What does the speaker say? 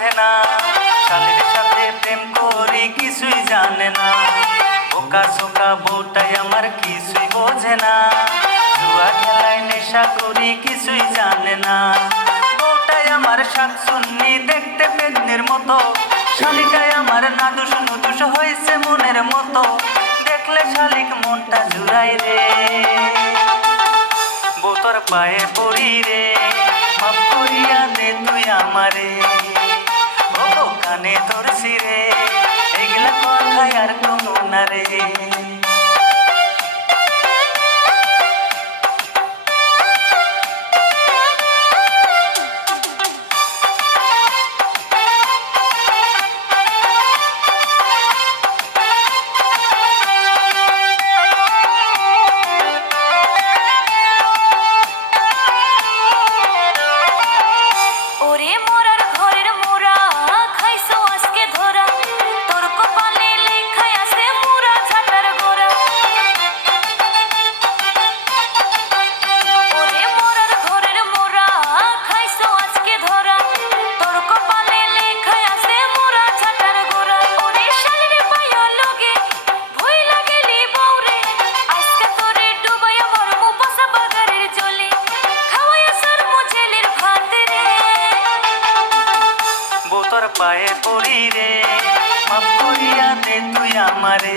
বোঝে না, শালীর সাথে প্রেম করি কিছুই জানে না। বোকা শোকা বউটাই আমার কিছুই বোঝে না, জুয়া খেলায় নেশা করি কিছুই জানে না। বউটাই আমার শাকসুন্নি দেখতে পেতনির মতো, শালিকায় আমার নাদুস নুদুস হয়েছে মনের মতো। দেখলে শালিক মনটা জুড়াই রে, বউ তোর পায়ে পড়ি রে, মাফ করিয়া দে তুই আমারে। ও কানে ধরছি রে, এগুলা কথায় আর কোনো না রে। পায়ে পড়ি রে, মাফ করিয়া দে তুই আমারে।